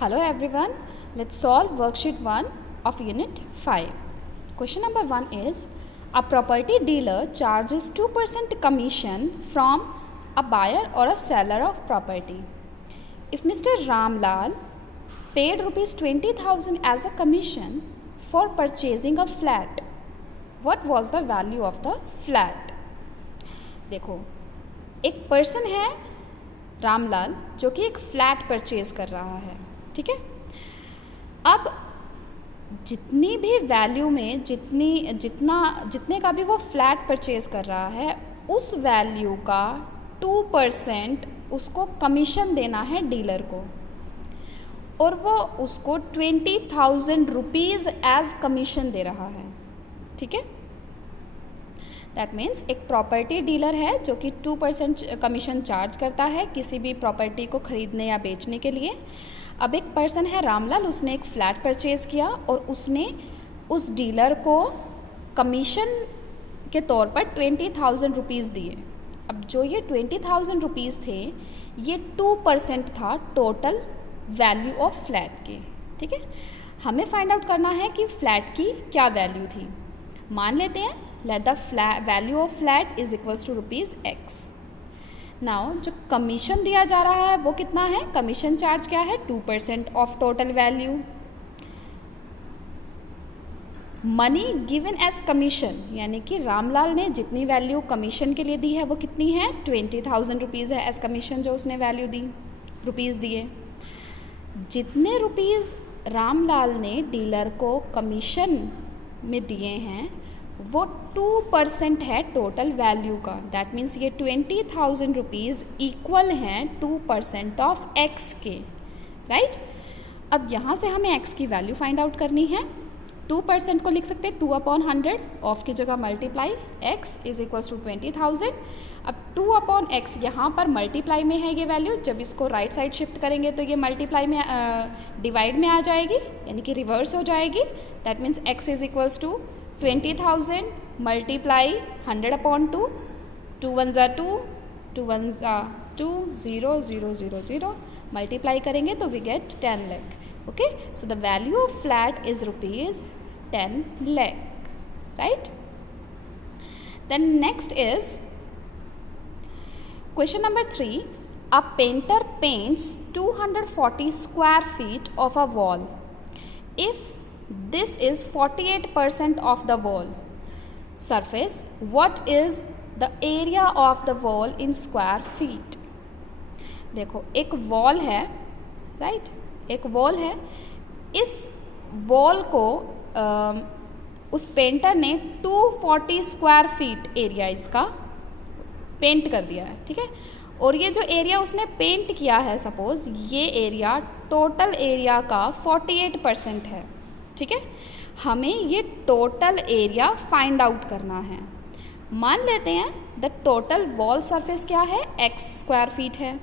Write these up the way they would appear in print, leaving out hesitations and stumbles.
Hello everyone, let's solve worksheet 1 of unit 5. Question number 1 is, a property dealer charges 2% commission from a buyer or a seller of property. If Mr. Ramlal paid rupees 20,000 as a commission for purchasing a flat, what was the value of the flat? देखो, एक person है रामलाल जो कि एक flat purchase कर रहा है, ठीक है। अब जितनी भी वैल्यू में जितने का भी वो फ्लैट परचेज कर रहा है उस वैल्यू का 2% उसको कमीशन देना है डीलर को, और वो उसको 20,000 रुपीज़ एज कमीशन दे रहा है, ठीक है। दैट मीन्स एक प्रॉपर्टी डीलर है जो कि 2% कमीशन चार्ज करता है किसी भी प्रॉपर्टी को ख़रीदने या बेचने के लिए। अब एक पर्सन है रामलाल, उसने एक फ़्लैट परचेज़ किया और उसने उस डीलर को कमीशन के तौर पर 20,000 रुपीज़ दिए। अब जो ये 20,000 रुपीज़ थे ये 2% था टोटल वैल्यू ऑफ फ्लैट के, ठीक है। हमें फाइंड आउट करना है कि फ़्लैट की क्या वैल्यू थी। मान लेते हैं let the value of flat is equals to rupees x. Now जो कमीशन दिया जा रहा है वो कितना है, कमीशन चार्ज क्या है 2% of total value. Money given as commission यानी कि रामलाल ने जितनी वैल्यू कमीशन के लिए दी है वो कितनी है 20,000 रुपीज़ है एज कमीशन जो उसने वैल्यू दी, रुपीज़ दिए। जितने रुपीज़ रामलाल ने डीलर को कमीशन में दिए हैं वो 2% है टोटल वैल्यू का। दैट मीन्स ये 20,000 रुपीज़ इक्वल हैं 2% ऑफ एक्स के, राइट। अब यहाँ से हमें एक्स की वैल्यू फाइंड आउट करनी है। 2% को लिख सकते हैं 2/100, ऑफ की जगह multiply, x is equals to 20,000। अब 2/x यहाँ पर मल्टीप्लाई में है ये वैल्यू, जब इसको राइट साइड शिफ्ट करेंगे तो ये मल्टीप्लाई में डिवाइड में आ जाएगी यानी कि रिवर्स हो जाएगी। That means x is equals to 20,000 multiply 100/2, 2 1 2, 2 1 2, 0 0 0 0 multiply करेंगे तो we get 10 lakh। Okay, so the value of flat is rupees 10 lakh, right. Then next is question number 3। A painter paints 240 square feet of a wall. If this is 48% of the wall surface, what is the area of the wall in square feet? देखो एक wall है, right, एक wall है। इस wall को उस painter ने 240 square feet area इसका पेंट कर दिया है, ठीक है। और ये जो एरिया उसने पेंट किया है, सपोज ये एरिया टोटल एरिया का 48% है, ठीक है। हमें ये टोटल एरिया फाइंड आउट करना है। मान लेते हैं द टोटल वॉल सरफेस क्या है, x स्क्वायर फीट है।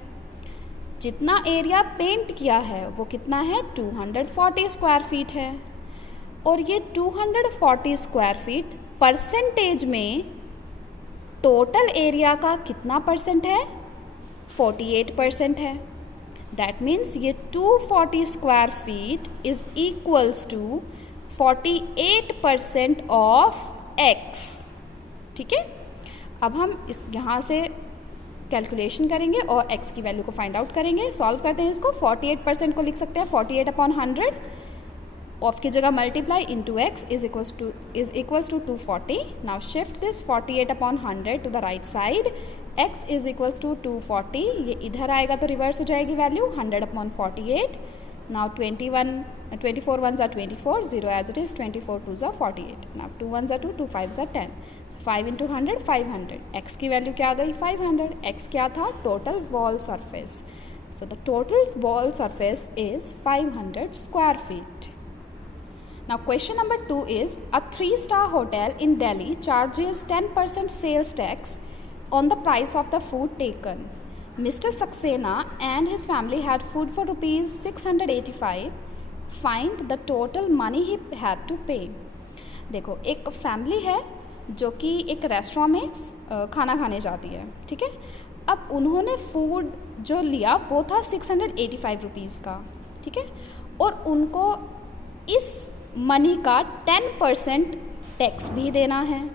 जितना एरिया पेंट किया है वो कितना है 240 स्क्वायर फीट है। और ये 240 स्क्वायर फीट परसेंटेज में टोटल एरिया का कितना परसेंट है, 48% है। दैट मीन्स ये 240 square feet is equals to 48% of x, ठीक है। अब हम इस यहाँ से कैलकुलेशन करेंगे और x की वैल्यू को फाइंड आउट करेंगे। सॉल्व करते हैं इसको। 48% को लिख सकते हैं 48/100, ऑफ की जगह multiply into x is equals to 240। Now shift this 48/100 to the right side, x is equals to 240। ये इधर आएगा तो रिवर्स हो जाएगी value 100/48। Now 24 1s are 24, 0 as it is, 24 2s are 48। Now 2 1s are 2, 2 5s are 10, so 5 into 100 500। x की value क्या आ गई 500। x क्या था, total wall surface. So the total wall surface is 500 square feet. Now question number 2 is, a 3-star hotel in Delhi charges 10% sales tax on the price of the food taken. Mr. Saxena and his family had food for rupees 685. Find the total money he had to pay. देखो एक family है जो कि एक restaurant में खाना खाने जाती है, ठीक है। अब उन्होंने फूड जो लिया वो था 685 रुपीज़ का, ठीक है, और उनको इस मनी का 10% टैक्स भी देना है।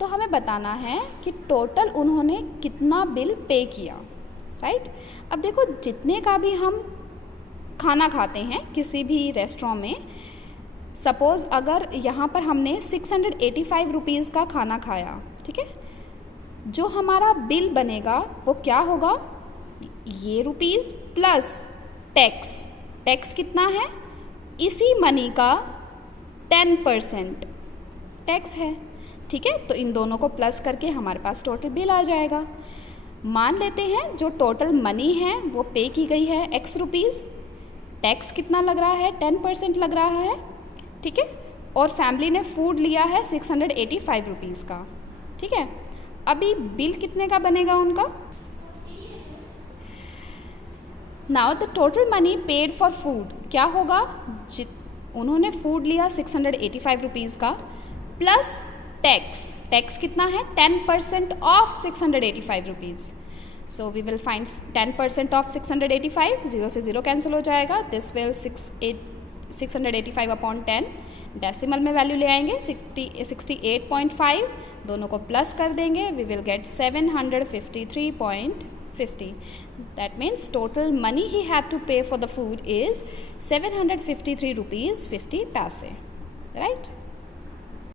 तो हमें बताना है कि टोटल उन्होंने कितना बिल पे किया, राइट। अब देखो, जितने का भी हम खाना खाते हैं किसी भी रेस्टोरेंट में, सपोज़ अगर यहाँ पर हमने 685 रुपीज़ का खाना खाया, ठीक है, जो हमारा बिल बनेगा वो क्या होगा, ये रुपीज़ प्लस टैक्स। टैक्स कितना है, इसी मनी का 10% टैक्स है, ठीक है। तो इन दोनों को प्लस करके हमारे पास टोटल बिल आ जाएगा। मान लेते हैं जो टोटल मनी है वो पे की गई है x रुपीज़, टैक्स कितना लग रहा है, 10% लग रहा है, ठीक है, और फैमिली ने फूड लिया है 685 रुपीज़ का, ठीक है। अभी बिल कितने का बनेगा उनका, now the total money paid for food क्या होगा, उन्होंने फूड लिया 685 रुपीज़ का प्लस टैक्स। टैक्स कितना है, 10% of 685 rupees. So we will find 10% of 685, 0 से 0 कैंसिल हो जाएगा, दिस विल 685 अपॉन 10, डेसिमल में वैल्यू ले आएंगे 68.5, दोनों को प्लस कर देंगे, we will get 753.50। That means total money he had to pay for the food is 753 rupees 50 paise, right?